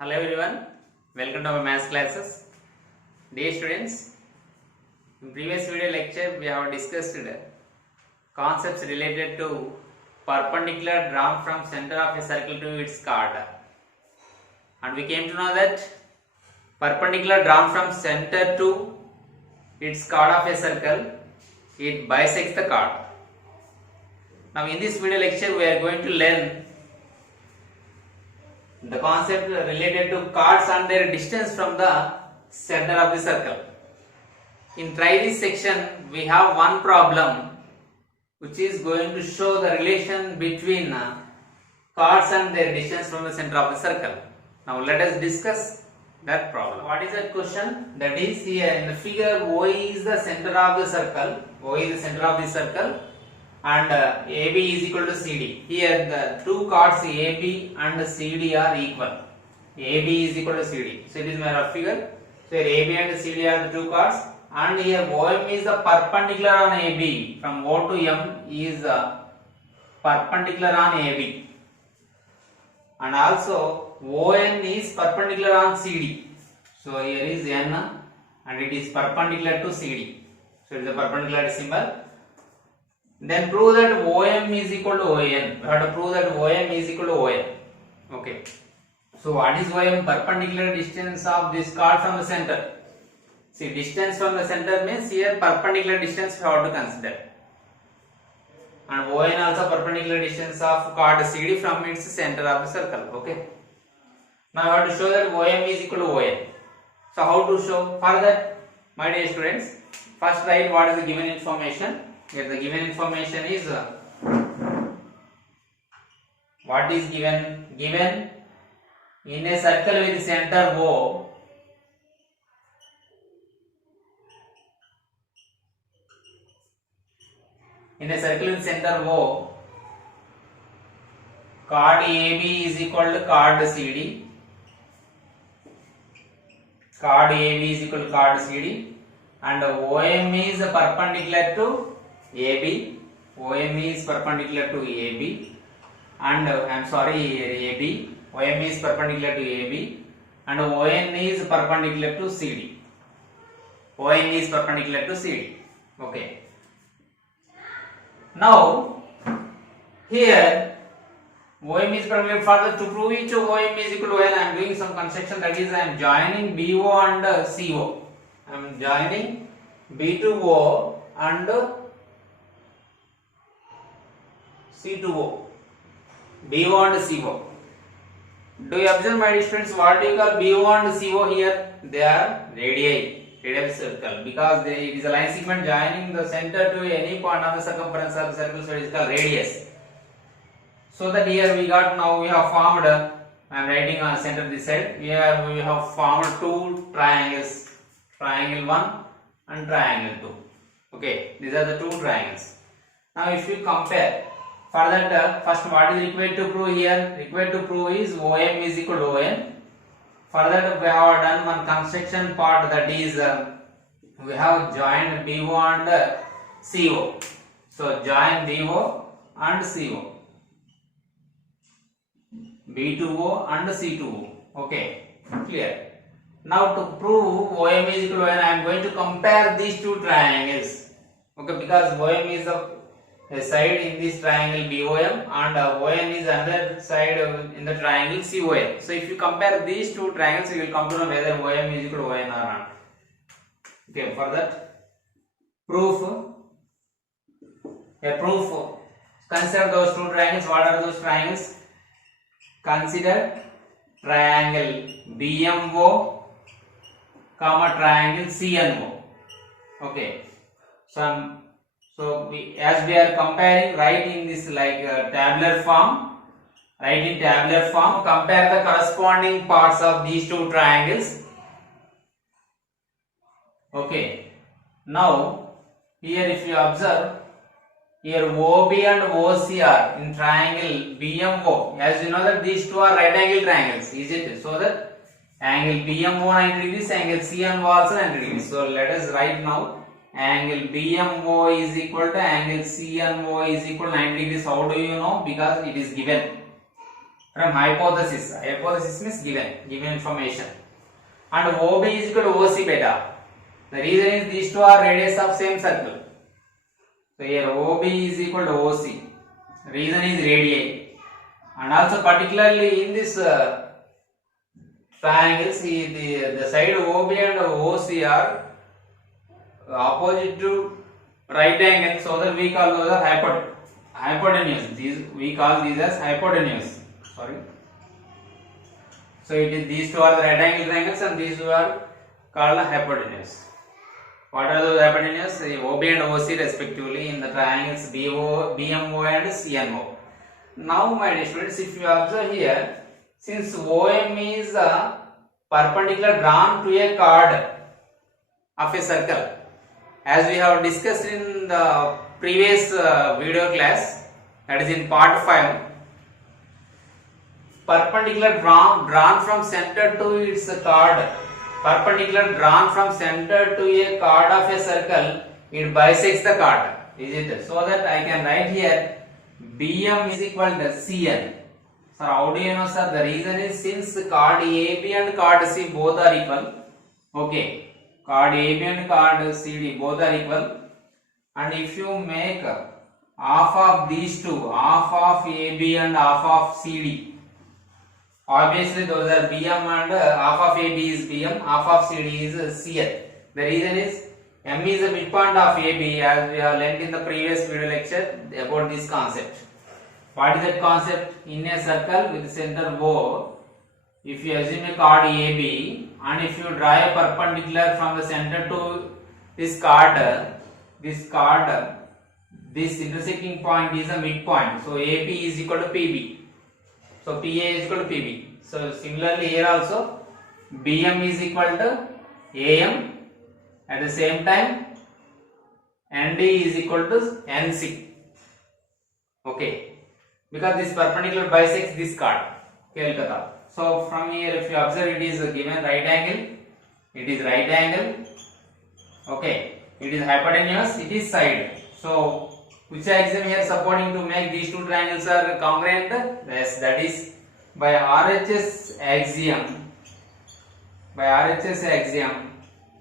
Hello everyone, welcome to our maths classes. Dear students, in previous video lecture we have discussed concepts related to perpendicular drawn from center of a circle to its chord, and we came to know that perpendicular drawn from center to its chord of a circle, it bisects the chord. Now in this video lecture we are going to learn the concept related to chords and their distance from the center of the circle. In try this section we have one problem which is going to show the relation between chords and their distance from the center of the circle. Now let us discuss that problem. What is that question? That is, here in the figure O is the center of the circle. O is the center of the circle and AB is equal to CD. Here the two chords AB and CD are equal. AB is equal to CD. So it is my rough figure. So here AB and CD are the two chords, and here OM is the perpendicular on AB. From O to M is perpendicular on AB, and also ON is perpendicular on CD. So here is N and it is perpendicular to CD. So it is a perpendicular symbol. Then prove that OM is equal to ON. We have to prove that OM is equal to ON. Okay. So what is OM? Perpendicular distance of this chord from the center. See, distance from the center means here perpendicular distance we have to consider. And ON also perpendicular distance of chord CD from its center of the circle. Okay. Now I have to show that OM is equal to ON. So how to show? For that, my dear students, first write what is the given information. Here the given information is what is given? Given in a circle with center O, in a circle with center O, chord AB is equal to chord CD. Chord AB is equal to chord CD, and OM is perpendicular to AB. OM is perpendicular to AB, and AB. OM is perpendicular to AB, and ON is perpendicular to CD. ON is perpendicular to CD. Okay. Now here OM is perpendicular. Further, to prove each OM is equal to ON, I am doing some construction, that is, I am joining BO and CO. I am joining B to O and C to O. BO and CO. Do you observe, my dear students, what do you call BO and CO here? They are radial circle, because it is a line segment joining the center to any point on the circumference of the circle, so it is called radius. So that here we got, now we have formed, I am writing on center this side, here we have formed two triangles, triangle 1 and triangle 2. Okay, these are the two triangles. Now if you compare, for that first what is required to prove here? Required to prove is OM is equal to ON. For that we have done one construction part, that is we have joined BO and CO. So join BO and CO. B2O and C2O. Okay, clear. Now to prove OM is equal to ON, I am going to compare these two triangles. Okay, because OM is a side in this triangle BOM and ON is another side in the triangle CON. So if you compare these two triangles, you will come to know whether OM is equal to ON or not. Okay, for that proof, consider those two triangles. What are those triangles? Consider triangle BMO comma triangle CNO. Okay, so as we are comparing, write in this like tabular form. Write in tabular form. Compare the corresponding parts of these two triangles. Okay. Now here if you observe, here OB and OC are in triangle BMO. As you know that these two are right angle triangles, is it? So that angle BMO 90 degrees, angle CNO also 90 degrees. So let us write now angle BMO is equal to angle CNO is equal to 90 degrees. How do you know? Because it is given. from hypothesis. Hypothesis means given information. And OB is equal to OC beta. The reason is these two are radius of same circle. So here OB is equal to OC. Reason is radii. And also particularly in this triangle, see the side OB and OC are opposite to right angle, so that we call those as hypotenuse. We call these as hypotenuse. Sorry. So it is these two are the right angle triangles and these two are called hypotenuse. What are those hypotenuse? OB and OC respectively in the triangles BMO and CNO. Now my dear students, if you observe here, since OM is perpendicular drawn to a chord of a circle, as we have discussed in the previous video class, that is in part 5, perpendicular drawn from center to its chord, perpendicular drawn from center to a chord of a circle, it bisects the chord, is it? So that I can write here BM is equal to CN. Sir, how do you know, sir? The reason is since chord AB and chord C both are equal. Okay, chord AB and chord CD both are equal. And if you make half of these two, half of AB and half of CD, obviously those are BM and half of AB is BM, half of CD is CN. The reason is M is the midpoint of AB, as we have learnt in the previous video lecture about this concept. What is that concept? In a circle with center O, if you assume a chord AB and if you draw a perpendicular from the center to this chord, this intersecting point is a midpoint. So AB is equal to PB. So PA is equal to PB. So similarly here also BM is equal to AM. At the same time ND is equal to NC. Okay. Because this perpendicular bisects this chord. Calcutta. So from here if you observe, it is given right angle. It is right angle. Okay. It is hypotenuse. It is side. So which axiom here supporting to make these two triangles are congruent? Yes, that is by RHS axiom. By RHS axiom,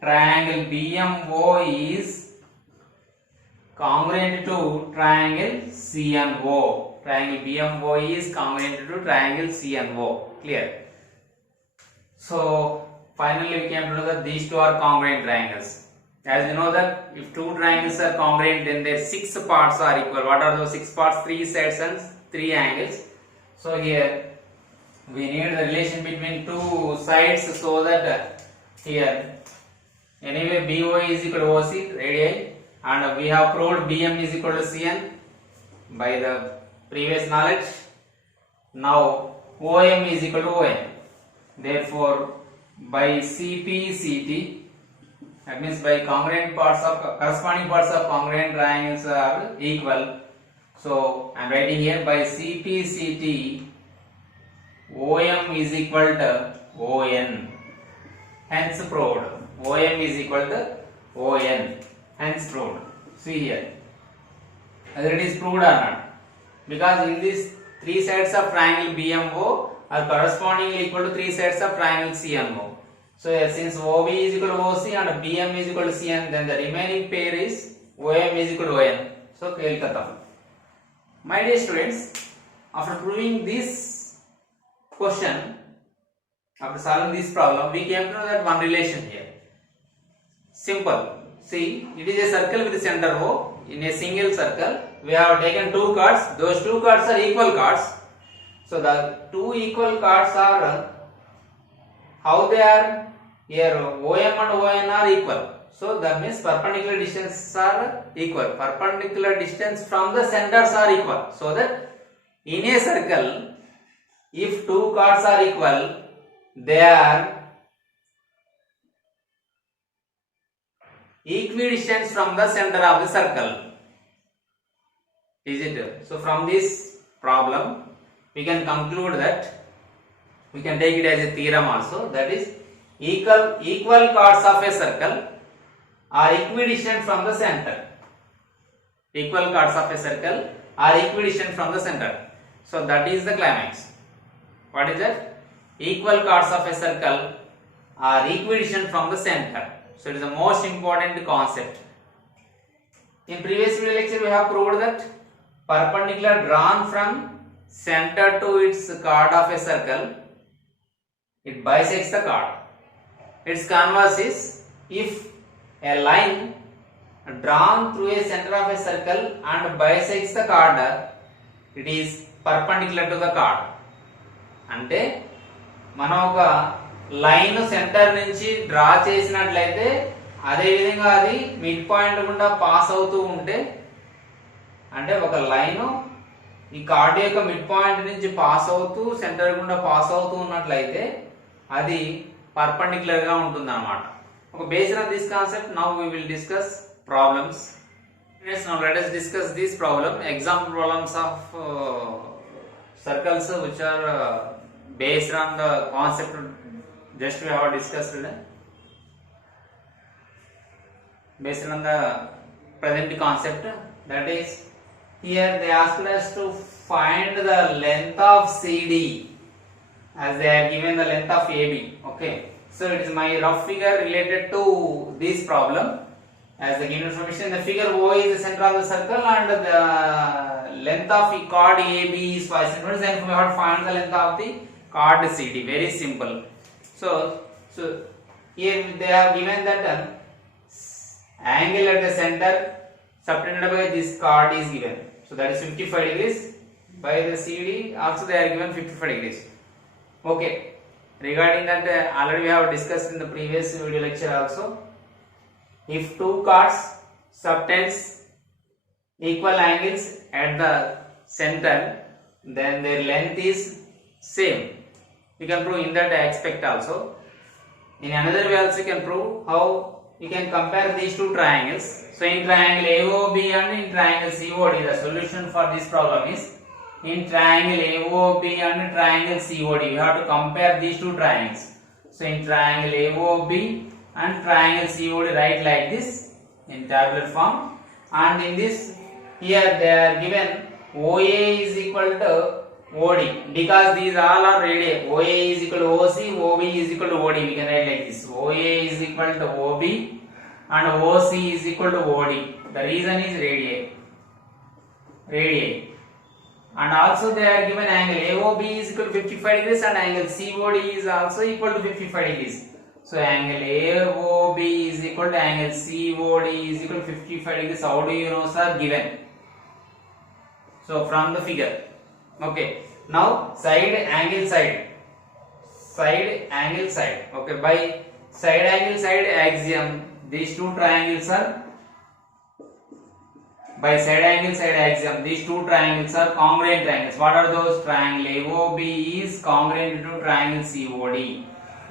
triangle BMO is congruent to triangle CNO. Triangle BMO is congruent to triangle CNO. Clear? So finally we came to know that these two are congruent triangles. As you know that if two triangles are congruent, then their 6 parts are equal. What are those 6 parts? 3 sides and 3 angles. So here we need the relation between two sides, so that here anyway BO is equal to OC radii, and we have proved BM is equal to CN by the previous knowledge. Now OM is equal to ON. Therefore by CP/CT, that means by corresponding parts of congruent triangles are equal. So I am writing here by CP/CT, OM is equal to ON. Hence proved. OM is equal to ON. Hence proved. See here, whether it is proved or not. Because in these 3 sides of triangle BMO are correspondingly equal to 3 sides of triangle CNO. So here, since OB is equal to OC and BM is equal to CN, then the remaining pair is OM is equal to ON. So Calcutta. My dear students, after proving this question, after solving this problem, we came to know that one relation here. Simple. See, it is a circle with a center O. In a single circle, we have taken 2 chords. Those 2 chords are equal chords. So the 2 equal chords are, how they are? Here OM and ON are equal. So that means perpendicular distances are equal. Perpendicular distance from the centers are equal. So that in a circle, if 2 chords are equal, they are equidistant from the center of the circle. Is it? So from this problem, we can conclude that, we can take it as a theorem also, that is equal chords of a circle are equidistant from the center. Equal chords of a circle are equidistant from the center. So that is the climax. What is that? Equal chords of a circle are equidistant from the center. So it is the most important concept. In previous video lecture we have proved that perpendicular drawn from center to its chord of a circle, it bisects the chord. Its converse is, if a line drawn through a center of a circle and bisects the chord, it is perpendicular to the chord. అంటే మనం ఒక line centre నుంచి draw చేసినట్లయితే అదే విధంగా అది mid point గుండా pass అవుతూ ఉంటే, అంటే ఒక లైన్ ఈ కార్డ్ యొక్క మిడ్ పాయింట్ నుంచి పాస్ అవుతూ సెంటర్ గుండా పాస్ అవుతూ ఉన్నట్లయితే అది పర్పెండిక్యులర్ గా ఉంటుంది అన్నమాట. ఒక based on this concept now we will discuss problems. Now let us discuss this problem, example problems of circles which are based on the concept just we have discussed today, based on the present concept. That is, here they asked us to find the length of CD as they are given the length of AB. Okay, so it is my rough figure related to this problem. As the given information, the figure O is the center of the circle and the length of the chord AB is 5 cm. Then we have to find the length of the chord CD. Very simple. So here they have given that angle at the center subtended by this chord is given. So that is 55 degrees. By the CD also they are given 55 degrees. Okay. Regarding that, already we have discussed in the previous video lecture also. If two chords subtends equal angles at the center, then their length is same. You can prove in that aspect also. In another way also you can prove how you can compare these two triangles. So in triangle AOB and in triangle COD, the solution for this problem is, in triangle AOB and triangle COD, we have to compare these two triangles. So in triangle AOB and triangle COD, write like this in tabular form, and in this here they are given OA is equal to OD, because these all are radii. OA is equal to OC, OB is equal to OD. We can write like this: OA is equal to OB and OC is equal to OD. The reason is radii. And also they are given angle AOB is equal to 55 degrees and angle COD is also equal to 55 degrees. So angle AOB is equal to angle COD is equal to 55 degrees. How do you know, sir? Given. So from the figure. Okay. Now side angle side. Okay. By side angle side axiom, these two triangles are, by side angle side axiom, these two triangles are congruent triangles. What are those? Triangle AOB is congruent to triangle COD.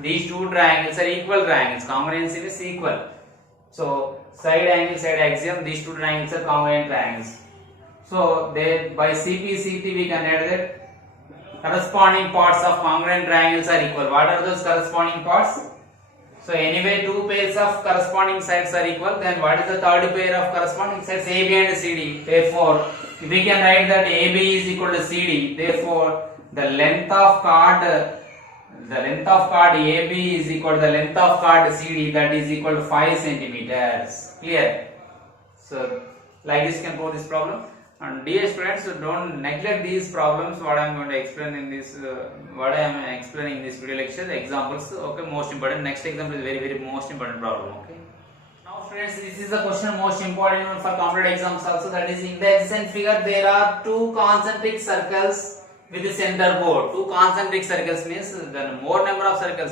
These two triangles are equal triangles. Congruency is equal. So side angle side axiom, these two triangles are congruent triangles. So they, by CP/CT we can add that corresponding parts of congruent triangles are equal. What are those corresponding parts? So anyway, two pairs of corresponding sides are equal. Then what is the third pair of corresponding sides? AB and CD. Therefore, we can write that AB is equal to CD. Therefore, the length of chord AB is equal to the length of chord CD, that is equal to 5 centimeters. Clear? So like this you can prove this problem. And dear students, don't neglect these problems. What I am going to explain in this, explaining in this video lecture, the examples. Okay, most important. Next example is very most important problem. Okay. Now students, this is the question most important for competitive exams also. That is, in the adjacent figure there are two concentric circles with the center board. Two concentric circles means the more number of circles,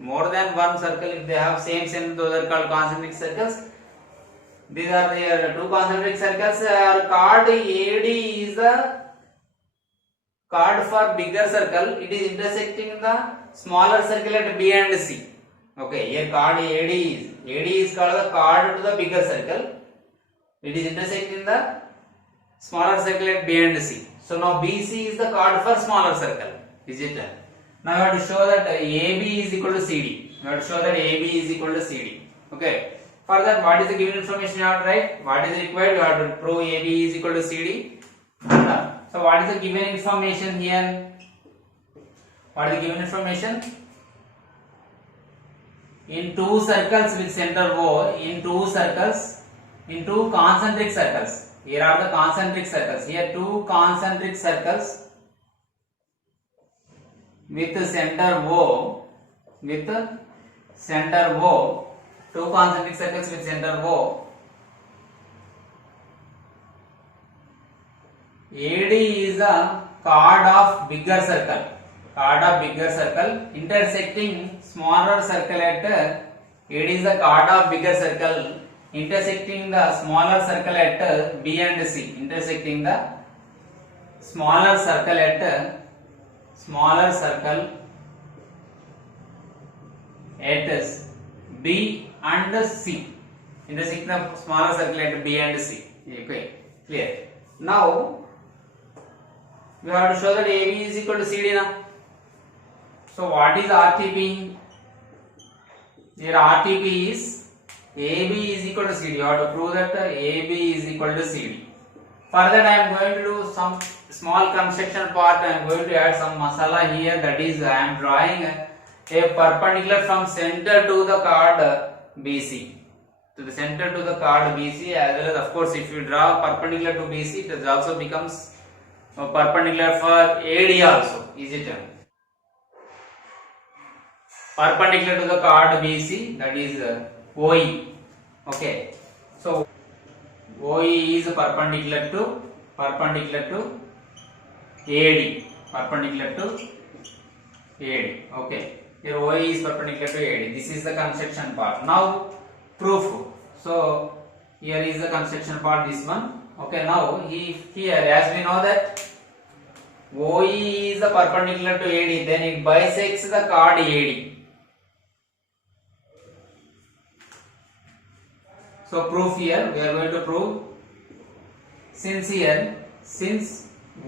more than one circle, if they have same center, those are called concentric circles. These are the two concentric circles. Chord AD is the chord for bigger circle. It is intersecting the smaller circle at B and C. Okay, here chord AD is called the chord to the bigger circle. It is intersecting the smaller circle at B and C. So now BC is the chord for smaller circle. Is it? Now you have to show that AB is equal to CD. You have to show that AB is equal to CD. Okay. For that, what is the given information you have to write? What is required? You have to prove AB is equal to CD. So what is the given information here? What is the given information? In two circles with center O, in two concentric circles. Here are the concentric circles. Here two concentric circles with center O, two concentric circles with center O. AD is the chord of bigger circle. Intersecting smaller circle at AD is the chord of bigger circle intersecting the smaller circle at B and C. Intersecting the smaller circle at B and C. Intersecting the smaller circle at B and C. Okay, clear. Now we have to show that AB is equal to CD now. So what is RTP? Here RTP is AB is equal to CD. You have to prove that AB is equal to CD. For that I am going to do some small construction part. I am going to add some masala here. That is, I am drawing a perpendicular from center to the chord BC. To the center to the chord BC, as well as of course if you draw perpendicular to BC, it also becomes perpendicular for AD also. Is it? Perpendicular to the chord BC, that is OE. Okay, so OE is perpendicular to AD. Okay, here OE is perpendicular to AD. This is the construction part. Now proof. So here is the construction part. This one. Okay, now here as we know that OE is the perpendicular to AD, then it bisects the chord AD. So proof here, we are going to prove, since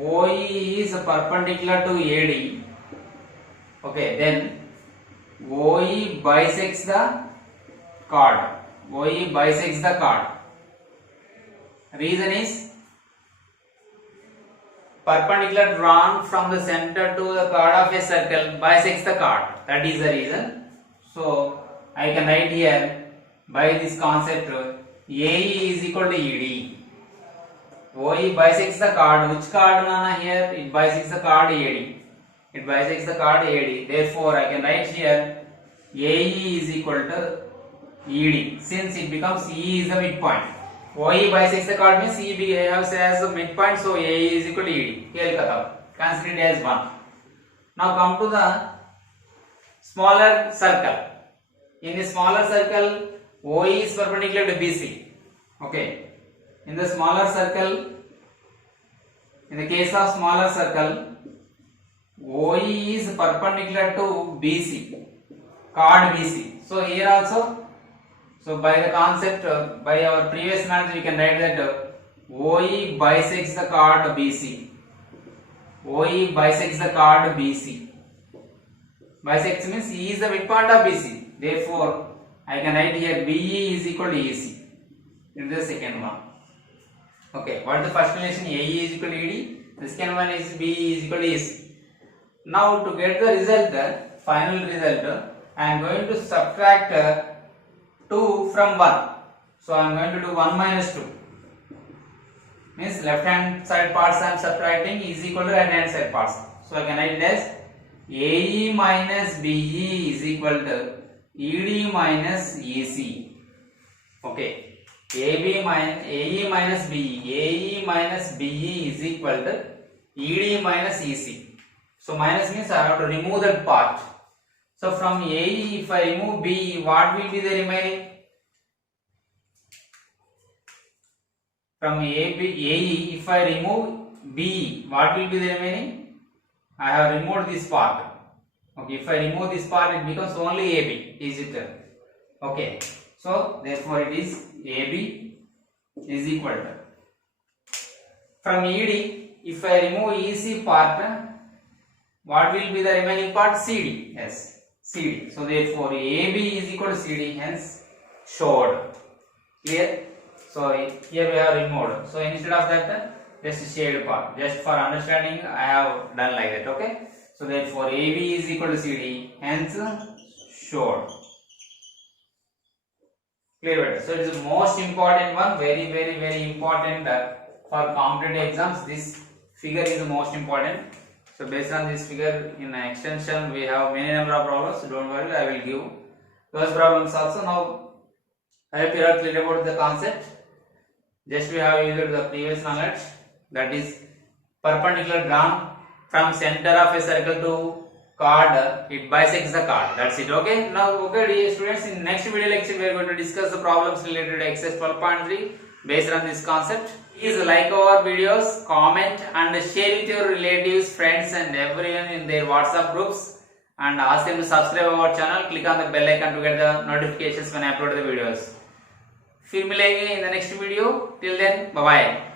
OE is perpendicular to AD, okay, then OE bisects the chord. Reason is, perpendicular drawn from the center to the chord of a circle bisects the chord. That is the reason. So I can write here, by this concept, AE is equal to ED. OE bisects the chord. Which chord, Nana? Here it bisects the chord AD. Therefore, I can write here AE is equal to ED. Since it becomes E is the midpoint. OE bisects the chord means E has as a midpoint. So AE is equal to ED. Consider it as 1. Now come to the smaller circle. In the smaller circle, OE is perpendicular to BC. Okay. In the smaller circle, in the case of smaller circle, OE is perpendicular to BC, chord BC. So here also, so by the concept, by our previous knowledge, we can write that OE bisects the chord BC. Bisects means E is the midpoint of BC. Therefore, I can write here BE is equal to AC. It is the second one. Okay, what is the first relation? AE is equal to ED. The second one is BE is equal to AC. Now to get the result, final result, I am going to subtract 2 from 1. So I am going to do 1 minus 2. Means left hand side parts I am subtracting is equal to right hand side parts. So I can write it as AE minus BE is equal to ED minus AC. Okay. AE minus BE is equal to ED minus EC. So minus means I have to remove that part. So from AE, if I remove BE, what will be the remaining? From AE, if I remove BE, what will be the remaining? I have removed this part. Okay, if I remove this part, it becomes only AB. Is it? Okay. So therefore it is AB is equal to. From ED, if I remove EC part, what will be the remaining part? CD. Yes, CD. So therefore AB is equal to CD. Hence showed. Clear? So here we have removed. So instead of that, just shade part. Just for understanding, I have done like that. Okay. So therefore AB is equal to CD, hence showed. Clear better. So it is the most important one, very important for competitive exams. This figure is the most important. So based on this figure in extension we have many number of problems. So don't worry, I will give those problems also. Now I hope you are clear about the concept. Just we have used the previous knowledge, that is perpendicular drawn from center of a circle to chord, it bisects the chord. That's it. Okay. Now, okay, dear students, in next video lecture we are going to discuss the problems related to exercise 12.3 based on this concept. Please like our videos, comment and share with your relatives, friends and everyone in their WhatsApp groups, and ask them to subscribe our channel. Click on the bell icon to get the notifications when I upload the videos. फिर मिलेंगे in the next video. Till then, bye bye.